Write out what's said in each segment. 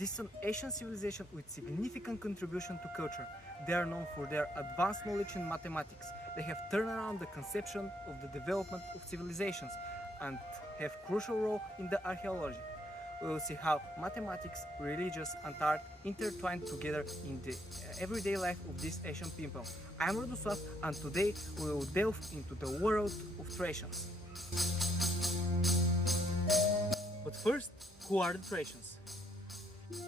distant Asian civilization with significant contribution to culture. They are known for their advanced knowledge in mathematics. They have turned around the conception of the development of civilizations and have crucial role in the archaeology. We will see how mathematics, religious and art intertwine together in the everyday life of these Asian people. I'm Radosław and today we will delve into the world of Thracians. But first, who are the Thracians?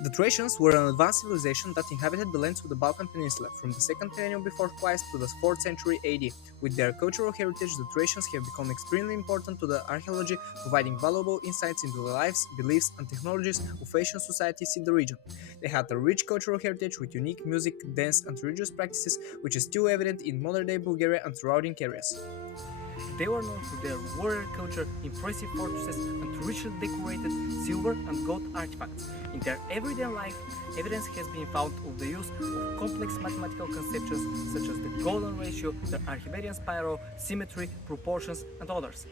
The Thracians were an advanced civilization that inhabited the lands of the Balkan Peninsula from the 2nd millennium before Christ to the 4th century AD. With their cultural heritage, the Thracians have become extremely important to the archaeology, providing valuable insights into the lives, beliefs, and technologies of Asian societies in the region. They had a rich cultural heritage with unique music, dance, and religious practices, which is still evident in modern-day Bulgaria and surrounding areas. They were known for their warrior culture, impressive fortresses, and richly decorated silver and gold artifacts. In their everyday life, evidence has been found of the use of complex mathematical conceptions such as the golden ratio, the Archimedean spiral, symmetry, proportions, and others.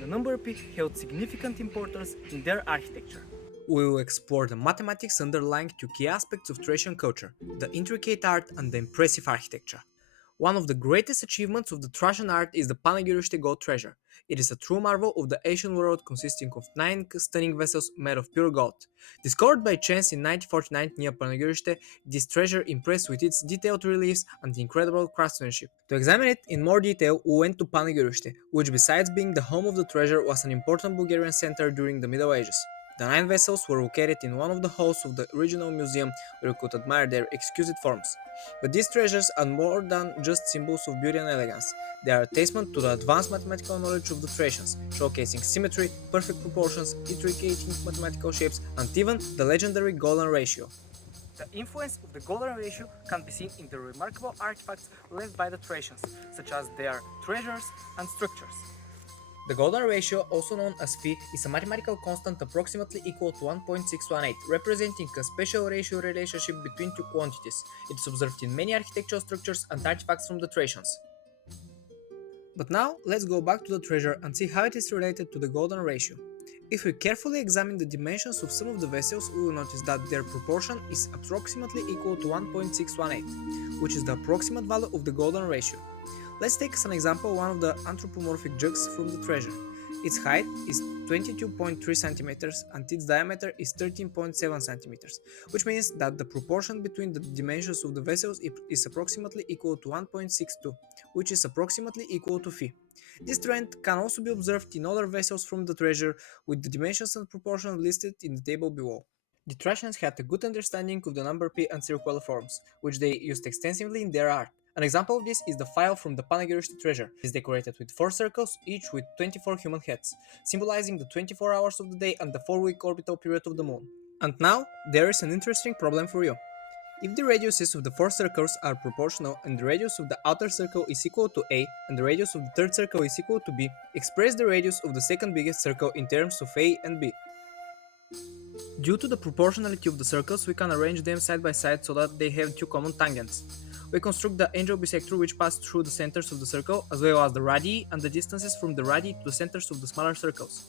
The number pi held significant importance in their architecture. We will explore the mathematics underlying two key aspects of Thracian culture, the intricate art and the impressive architecture. One of the greatest achievements of the Thracian art is the Panegyriște gold treasure. It is a true marvel of the ancient world consisting of 9 stunning vessels made of pure gold. Discovered by chance in 1949 near Panegyriște, this treasure impressed with its detailed reliefs and incredible craftsmanship. To examine it in more detail, we went to Panegyriște, which besides being the home of the treasure was an important Bulgarian center during the Middle Ages. The 9 vessels were located in one of the halls of the regional museum where you could admire their exquisite forms. But these treasures are more than just symbols of beauty and elegance. They are a testament to the advanced mathematical knowledge of the Thracians, showcasing symmetry, perfect proportions, intricate mathematical shapes, and even the legendary golden ratio. The influence of the golden ratio can be seen in the remarkable artifacts left by the Thracians, such as their treasures and structures. The golden ratio, also known as phi, is a mathematical constant approximately equal to 1.618, representing a special ratio relationship between two quantities. It is observed in many architectural structures and artifacts from the Thracians. But now, let's go back to the treasure and see how it is related to the golden ratio. If we carefully examine the dimensions of some of the vessels, we will notice that their proportion is approximately equal to 1.618, which is the approximate value of the golden ratio. Let's take as an example one of the anthropomorphic jugs from the treasure. Its height is 22.3 cm and its diameter is 13.7 cm, which means that the proportion between the dimensions of the vessels is approximately equal to 1.62, which is approximately equal to phi. This trend can also be observed in other vessels from the treasure, with the dimensions and proportions listed in the table below. The Thracians had a good understanding of the number pi and circular forms, which they used extensively in their art. An example of this is the file from the Panegyriște treasure. It is decorated with 4 circles, each with 24 human heads, symbolizing the 24 hours of the day and the 4-week orbital period of the moon. And now, there is an interesting problem for you. If the radiuses of the 4 circles are proportional and the radius of the outer circle is equal to a and the radius of the third circle is equal to b, express the radius of the second biggest circle in terms of a and b. Due to the proportionality of the circles, we can arrange them side by side so that they have 2 common tangents. We construct the angel bisector which pass through the centers of the circle, as well as the radii and the distances from the radii to the centers of the smaller circles.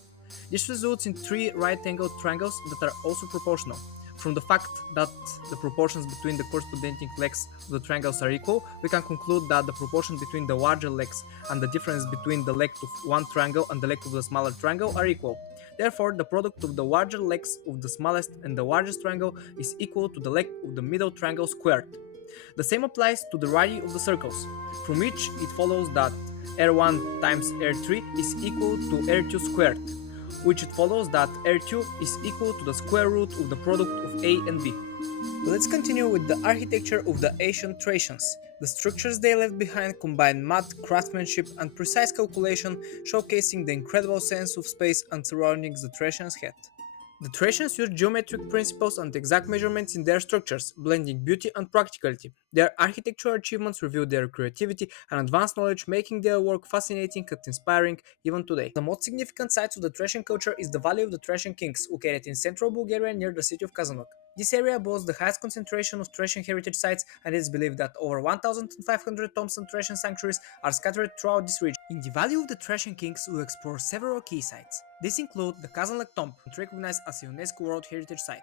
This results in 3 right-angled triangles that are also proportional. From the fact that the proportions between the corresponding legs of the triangles are equal, we can conclude that the proportion between the larger legs and the difference between the leg of one triangle and the leg of the smaller triangle are equal. Therefore, the product of the larger legs of the smallest and the largest triangle is equal to the leg of the middle triangle squared. The same applies to the radii of the circles, from which it follows that r1 times r3 is equal to r2 squared, which it follows that r2 is equal to the square root of the product of a and b. Let's continue with the architecture of the ancient Thracians. The structures they left behind combine math, craftsmanship, and precise calculation, showcasing the incredible sense of space and surroundings the Thracians had. The Thracians used geometric principles and exact measurements in their structures, blending beauty and practicality. Their architectural achievements reveal their creativity and advanced knowledge, making their work fascinating and inspiring even today. The most significant site of the Thracian culture is the Valley of the Thracian Kings, located in central Bulgaria near the city of Kazanlak. This area boasts the highest concentration of Thracian heritage sites, and it is believed that over 1,500 tombs and Thracian sanctuaries are scattered throughout this region. In the Valley of the Thracian Kings, we will explore several key sites. These include the Kazanlak tomb, recognized as a UNESCO World Heritage Site.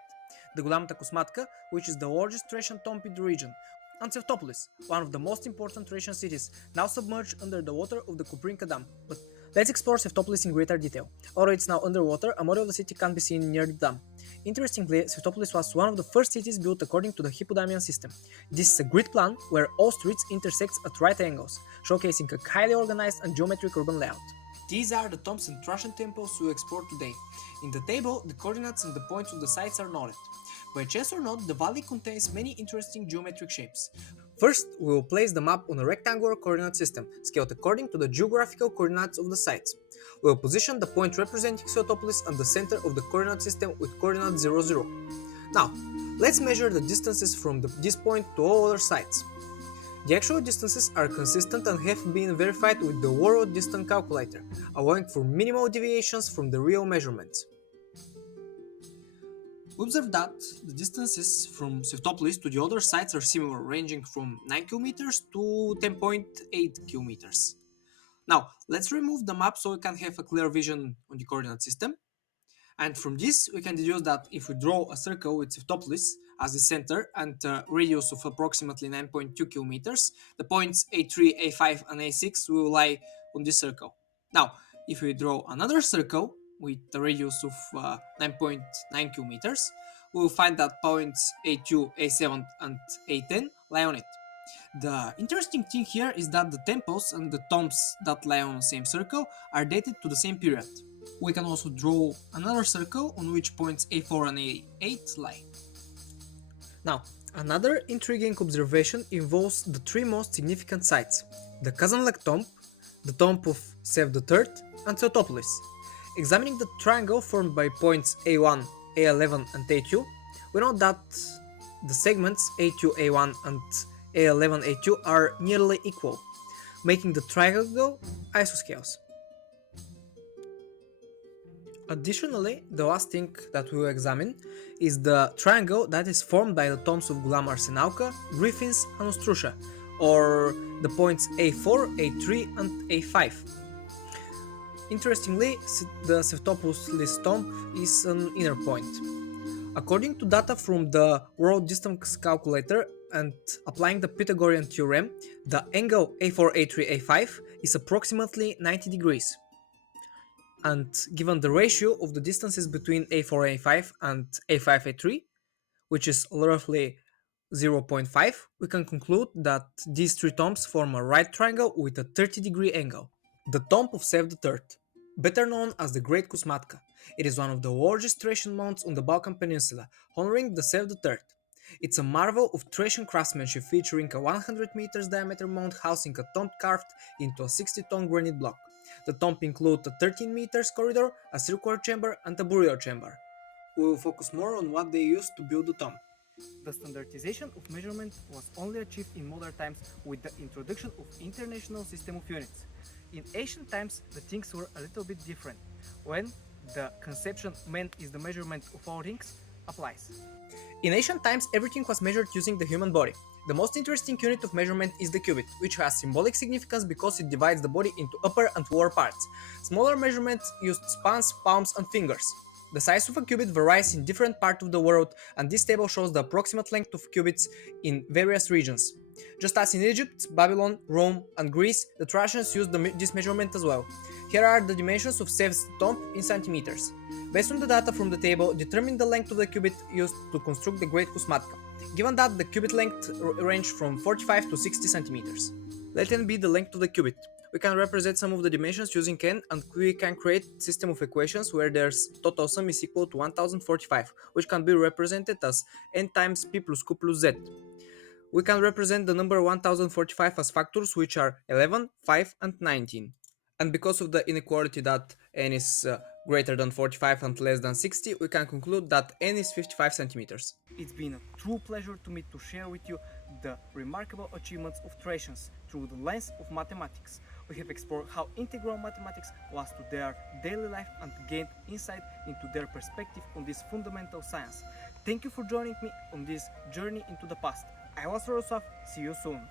the Gulamata Kusmatka, which is the largest Thracian tomb in the region, and Sevtopolis, one of the most important Thracian cities, now submerged under the water of the Kuprinka Dam. But let's explore Sevtopolis in greater detail. Although it's now underwater, a model of the city can be seen near the dam. Interestingly, Sevtopolis was one of the first cities built according to the Hippodamian system. This is a grid plan where all streets intersect at right angles, showcasing a highly organized and geometric urban layout. These are the tombs and Thracian temples we explore today. In the table, the coordinates and the points of the sites are noted. By chance or not, the valley contains many interesting geometric shapes. First, we will place the map on a rectangular coordinate system, scaled according to the geographical coordinates of the sites. We will position the point representing Sevtopolis at the center of the coordinate system with coordinate 0, 0. Now, let's measure the distances from this point to all other sites. The actual distances are consistent and have been verified with the World Distance Calculator, allowing for minimal deviations from the real measurements. Observe that the distances from Sevtopolis to the other sites are similar, ranging from 9 km to 10.8 km. Now, let's remove the map so we can have a clear vision on the coordinate system. And from this, we can deduce that if we draw a circle with Sevtopolis as the center and a radius of approximately 9.2 kilometers, the points A3, A5, and A6 will lie on this circle. Now, if we draw another circle with a radius of 9.9 kilometers, we will find that points A2, A7, and A10 lie on it. The interesting thing here is that the temples and the tombs that lie on the same circle are dated to the same period. We can also draw another circle on which points A4 and A8 lie. Now, another intriguing observation involves the three most significant sites: the Kazanlak tomb, the tomb of Sev III, and Sevtopolis. Examining the triangle formed by points A1, A11, and A2, we know that the segments A2, A1, and A11, A2 are nearly equal, making the triangle isosceles. Additionally, the last thing that we will examine is the triangle that is formed by the tombs of Gulam Arsenauka, Griffins, and Ostrusha, or the points A4, A3, and A5. Interestingly, the Sevtopolis tomb is an inner point. According to data from the World Distance Calculator and applying the Pythagorean theorem, the angle A4, A3, A5 is approximately 90 degrees. And given the ratio of the distances between A4, A5 and A5, A3, which is roughly 0.5, we can conclude that these three tombs form a right triangle with a 30-degree angle. The tomb of Sev III, better known as the Great Kusmatka. It is one of the largest Thracian mounds on the Balkan Peninsula, honoring the Sev III. It's a marvel of Thracian craftsmanship featuring a 100 meters diameter mound housing a tomb carved into a 60-ton granite block. The tomb includes a 13 meters corridor, a circular chamber, and a burial chamber. We will focus more on what they used to build the tomb. The standardization of measurement was only achieved in modern times with the introduction of international system of units. In ancient times, the things were a little bit different, when the conception meant is the measurement of all things applies. In ancient times, everything was measured using the human body. The most interesting unit of measurement is the cubit, which has symbolic significance because it divides the body into upper and lower parts. Smaller measurements used spans, palms, and fingers. The size of a cubit varies in different parts of the world, and this table shows the approximate length of cubits in various regions. Just as in Egypt, Babylon, Rome, and Greece, the Thracians used this measurement as well. Here are the dimensions of Sev's tomb in centimeters. Based on the data from the table, determine the length of the cubit used to construct the Great Kusmatka, given that the cubit length ranged from 45 to 60 centimeters. Let n be the length of the cubit. We can represent some of the dimensions using n, and we can create a system of equations where their total sum is equal to 1045, which can be represented as n times p plus q plus z. We can represent the number 1045 as factors which are 11, 5, and 19. And because of the inequality that n is greater than 45 and less than 60, we can conclude that n is 55 centimeters. It's been a true pleasure to me to share with you the remarkable achievements of Thracians through the lens of mathematics. We have explored how integral mathematics was to their daily life and gained insight into their perspective on this fundamental science. Thank you for joining me on this journey into the past. I was Rosov, see you soon.